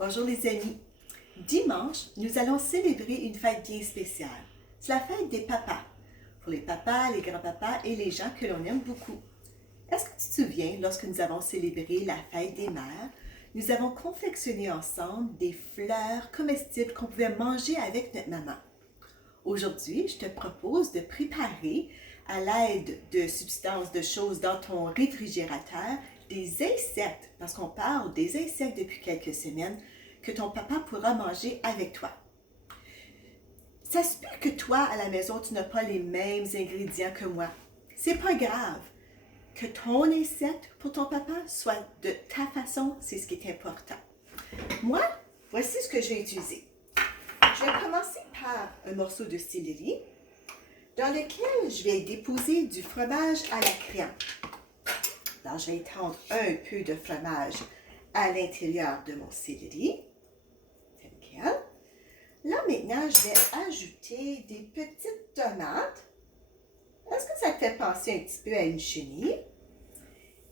Bonjour les amis. Dimanche, nous allons célébrer une fête bien spéciale. C'est la fête des papas. Pour les papas, les grands-papas et les gens que l'on aime beaucoup. Est-ce que tu te souviens, lorsque nous avons célébré la fête des mères, nous avons confectionné ensemble des fleurs comestibles qu'on pouvait manger avec notre maman. Aujourd'hui, je te propose de préparer, à l'aide de substances, de choses dans ton réfrigérateur, des insectes, parce qu'on parle des insectes depuis quelques semaines, que ton papa pourra manger avec toi. Ça se peut que toi, à la maison, tu n'as pas les mêmes ingrédients que moi. C'est pas grave. Que ton insecte pour ton papa soit de ta façon, c'est ce qui est important. Moi, voici ce que je vais utiliser. Je vais commencer par un morceau de céleri dans lequel je vais déposer du fromage à la crème. Alors, je vais étendre un peu de fromage à l'intérieur de mon céleri. Tel quel. Là, maintenant, je vais ajouter des petites tomates. Est-ce que ça te fait penser un petit peu à une chenille?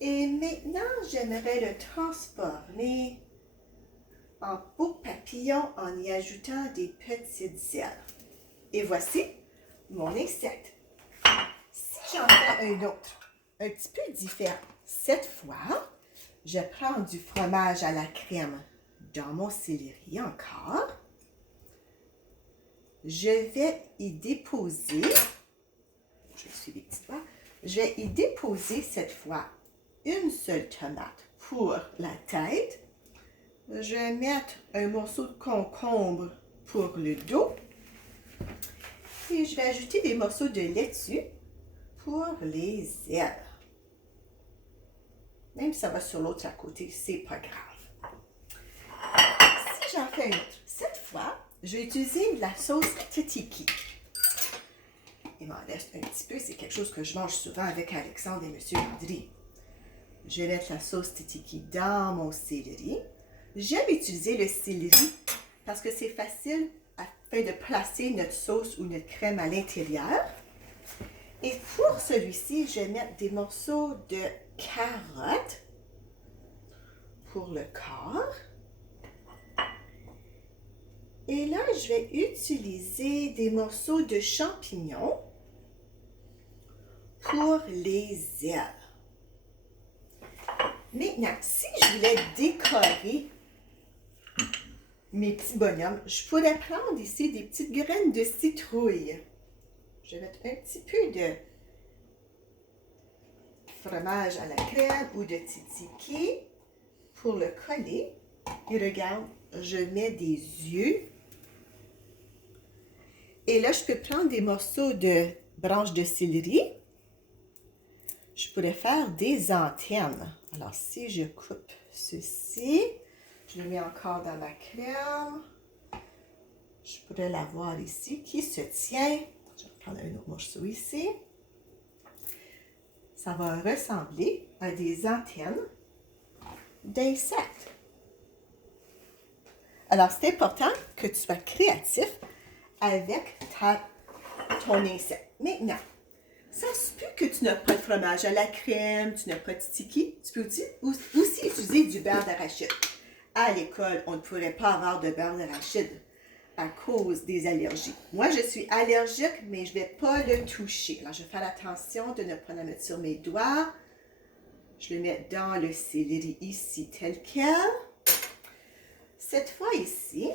Et maintenant, j'aimerais le transformer en beau papillon en y ajoutant des petites ailes. Et voici mon insecte. Si j'en fais un autre, un petit peu différent, cette fois, je prends du fromage à la crème dans mon céleri encore. Je vais y déposer, je suis les petits doigts, je vais y déposer cette fois une seule tomate pour la tête. Je vais mettre un morceau de concombre pour le dos. Et je vais ajouter des morceaux de laitue pour les ailes. Même si ça va sur l'autre à côté, c'est pas grave. Si j'en fais une autre, cette fois, je vais utiliser de la sauce tzatziki. Il m'en reste un petit peu, c'est quelque chose que je mange souvent avec Alexandre et M. Landry. Je vais mettre la sauce tzatziki dans mon céleri. J'aime utiliser le céleri parce que c'est facile afin de placer notre sauce ou notre crème à l'intérieur. Et pour celui-ci, je vais mettre des morceaux de carottes pour le corps. Et là, je vais utiliser des morceaux de champignons pour les ailes. Maintenant, si je voulais décorer mes petits bonhommes, je pourrais prendre ici des petites graines de citrouille. Je vais mettre un petit peu de fromage à la crème ou de tzatziki pour le coller. Et regarde, je mets des yeux. Et là, je peux prendre des morceaux de branches de céleri. Je pourrais faire des antennes. Alors, si je coupe ceci, je le mets encore dans ma crème. Je pourrais l'avoir ici qui se tient. Je vais prendre un autre morceau ici. Ça va ressembler à des antennes d'insectes. Alors, c'est important que tu sois créatif avec ton insecte. Maintenant, ça se peut que tu n'as pas de fromage à la crème, tu n'as pas de tzatziki. Tu peux aussi utiliser du beurre d'arachide. À l'école, on ne pourrait pas avoir de beurre d'arachide à cause des allergies. Moi, je suis allergique, mais je ne vais pas le toucher. Alors, je vais faire attention de ne pas le mettre sur mes doigts. Je le mets dans le céleri ici, tel quel. Cette fois ici,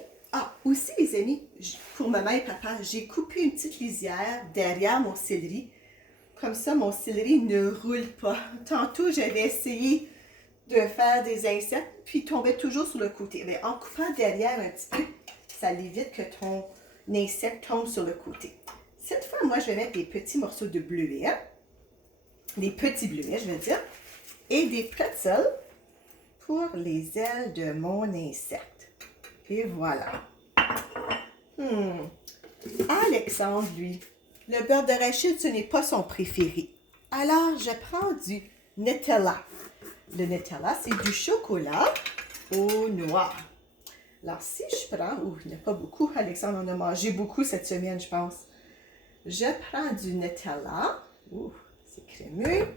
aussi les amis, pour maman et papa, j'ai coupé une petite lisière derrière mon céleri. Comme ça, mon céleri ne roule pas. Tantôt, j'avais essayé de faire des insectes, puis il tombait toujours sur le côté. Mais en coupant derrière un petit peu, ça évite que ton insecte tombe sur le côté. Cette fois, moi, je vais mettre des petits morceaux de bleuet. Des petits bleuets, je veux dire. Et des pretzels pour les ailes de mon insecte. Et voilà. Alexandre, lui, le beurre d'arachide, ce n'est pas son préféré. Alors, je prends du Nutella. Le Nutella, c'est du chocolat au noir. Alors, si je prends... il n'y en a pas beaucoup. Alexandre en a mangé beaucoup cette semaine, je pense. Je prends du Nutella. C'est crémeux.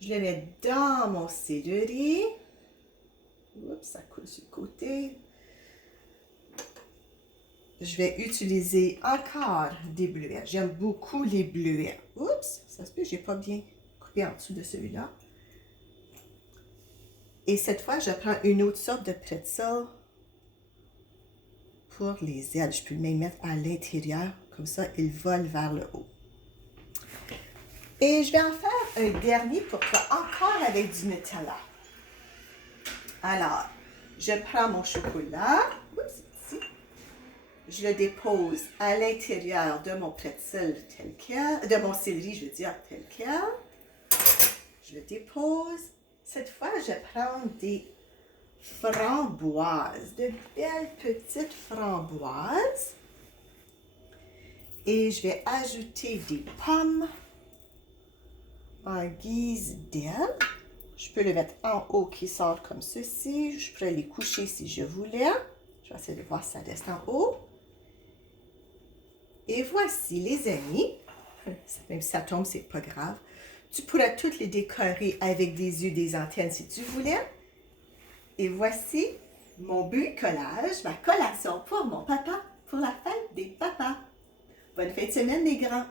Je le mets dans mon céleri. Oups, ça coule sur le côté. Je vais utiliser encore des bleuets. J'aime beaucoup les bleuets. Oups, ça se peut, j'ai pas bien coupé en dessous de celui-là. Et cette fois, je prends une autre sorte de pretzel pour les ailes. Je peux même mettre à l'intérieur, comme ça, ils volent vers le haut. Et je vais en faire un dernier pour toi, encore avec du Nutella. Alors, je prends mon chocolat. Oups, ici. Je le dépose à l'intérieur de mon pretzel tel quel, de mon céleri, je veux dire, tel quel. Je le dépose. Cette fois, je prends des framboises, de belles petites framboises. Et je vais ajouter des pommes en guise d'aile. Je peux le mettre en haut qui sort comme ceci. Je pourrais les coucher si je voulais. Je vais essayer de voir si ça reste en haut. Et voici les amis. Même si ça tombe, c'est pas grave. Tu pourrais toutes les décorer avec des yeux, des antennes si tu voulais. Et voici mon bricolage, ma collation pour mon papa, pour la fête des papas. Bonne fin de semaine les grands!